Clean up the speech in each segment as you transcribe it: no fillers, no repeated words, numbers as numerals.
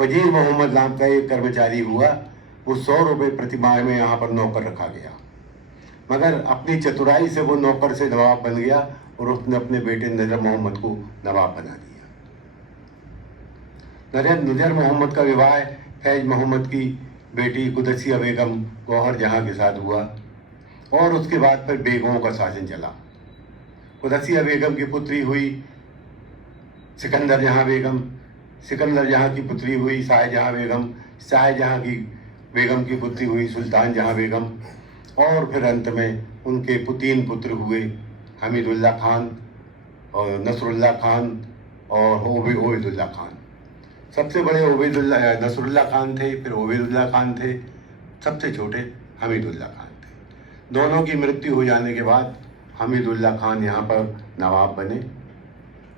वजीर मोहम्मद नाम का एक कर्मचारी हुआ, वो 100 रुपये प्रतिमाह में यहाँ पर नौकर रखा गया, मगर अपनी चतुराई से वो नौकर से नवाब बन गया और उसने अपने बेटे नजर मोहम्मद को नवाब बना दिया। नजर मोहम्मद का विवाह फैज मोहम्मद की बेटी कुदसिया बेगम गौहर जहाँ के साथ हुआ और उसके बाद फिर बेगमों का शासन चला। कुदसिया बेगम की पुत्री हुई सिकंदर जहाँ बेगम, सिकंदर जहाँ की पुत्री हुई शाहजहाँ बेगम, शाहजहाँ की बेगम की पुत्री हुई सुल्तान जहाँ बेगम, और फिर अंत में उनके 3 पुत्र हुए, हमीदुल्लाह खान और नसरुल्लाह खान और ओबेदुल्लाह खान। सबसे बड़े नसरुल्लाह खान थे, फिर ओबेदुल्लाह खान थे, सबसे छोटे हमीदुल्लाह खान थे। दोनों की मृत्यु हो जाने के बाद हमीदुल्लाह खान यहाँ पर नवाब बने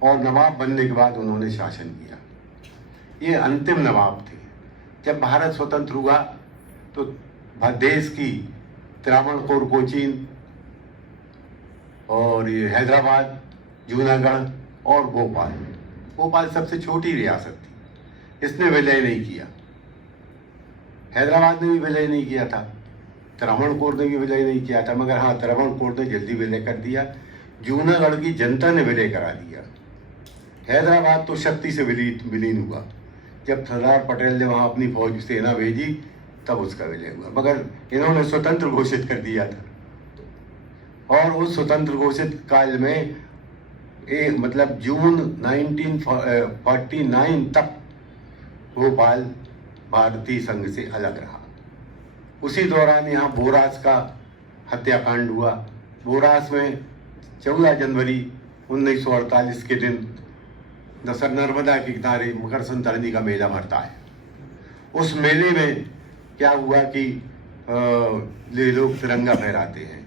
और नवाब बनने के बाद उन्होंने शासन किया। ये अंतिम नवाब थे। जब भारत स्वतंत्र हुआ तो देश की त्रावणकोर, कोचीन और ये हैदराबाद, जूनागढ़ और भोपाल सबसे छोटी रियासत थी। इसने विलय नहीं किया। हैदराबाद ने भी विलय नहीं किया था, त्रावणकोर ने भी विलय नहीं किया था, मगर हाँ, त्रावणकोर ने जल्दी विलय कर दिया। जूनागढ़ की जनता ने विलय करा दिया। हैदराबाद तो शक्ति से विलीन हुआ। जब सरदार पटेल ने वहाँ अपनी फौज सेना भेजी तब उसका विलय हुआ, मगर इन्होंने स्वतंत्र घोषित कर दिया था। और उस स्वतंत्र घोषित काल में मतलब जून 1949 तक भोपाल भारतीय संघ से अलग रहा। उसी दौरान यहाँ बोरास का हत्याकांड हुआ। बोरास में 14 जनवरी 1948 के दिन नर्मदा के किनारे मकर संक्रांति का मेला भरता है। उस मेले में क्या हुआ कि ये लोग तिरंगा फहराते हैं,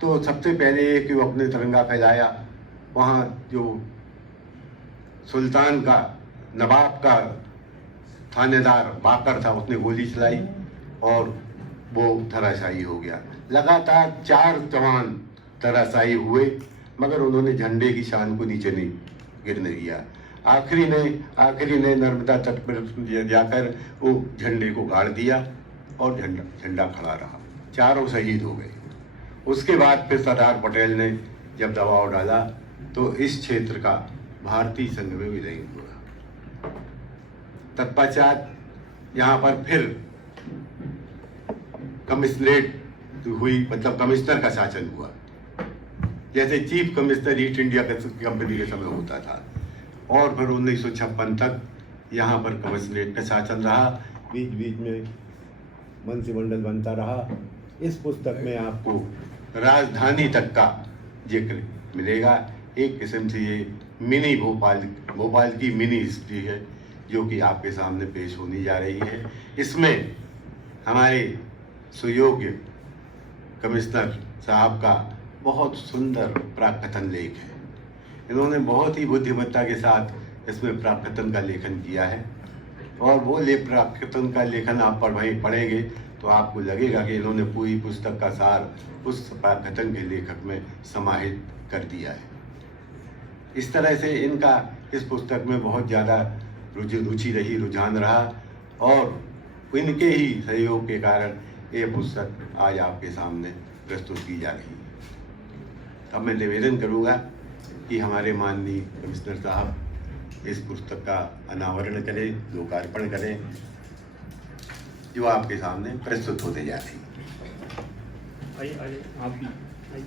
तो सबसे पहले एक वो अपने तिरंगा फैलाया। वहाँ जो सुल्तान का, नवाब का थानेदार बाकर था, उसने गोली चलाई और वो धराशायी हो गया। लगातार 4 जवान धराशायी हुए, मगर उन्होंने झंडे की शान को नीचे नहीं गिरने दिया। आखिरी ने नर्मदा तट पर जाकर वो झंडे को गाड़ दिया और झंडा खड़ा रहा। 4 शहीद हो गए। उसके बाद फिर सरदार पटेल ने जब दबाव डाला तो इस क्षेत्र का भारतीय संघ में विलय हुआ। तत्पश्चात यहाँ पर फिर कमिश्नरेट हुई, मतलब कमिश्नर का शासन हुआ, जैसे chief commissioner east India company के समय होता था। और फिर 1956 तक यहाँ पर कमिश्नरेट का शासन रहा। बीच बीच में मंत्रिमंडल बनता रहा। इस पुस्तक में आपको राजधानी तक का जिक्र मिलेगा। एक किस्म से ये मिनी भोपाल की मिनी हिस्ट्री है, जो कि आपके सामने पेश होने जा रही है। इसमें हमारे सुयोग्य कमिश्नर साहब का बहुत सुंदर प्राकथन लेख है। इन्होंने बहुत ही बुद्धिमत्ता के साथ इसमें प्राकथन का लेखन किया है, और वो प्राकथन का लेखन आप पढ़ेंगे तो आपको लगेगा कि इन्होंने पूरी पुस्तक का सार उस प्राकथन के लेखक में समाहित कर दिया है। इस तरह से इनका इस पुस्तक में बहुत ज़्यादा रुचि रही, रुझान रहा, और इनके ही सहयोग के कारण ये पुस्तक आज आपके सामने प्रस्तुत की जा रही है। अब मैं निवेदन करूँगा कि हमारे माननीय कमिश्नर साहब इस पुस्तक का अनावरण करें, लोकार्पण करें, जो आपके सामने प्रस्तुत होते जा रही है। आइए आप भी आइए।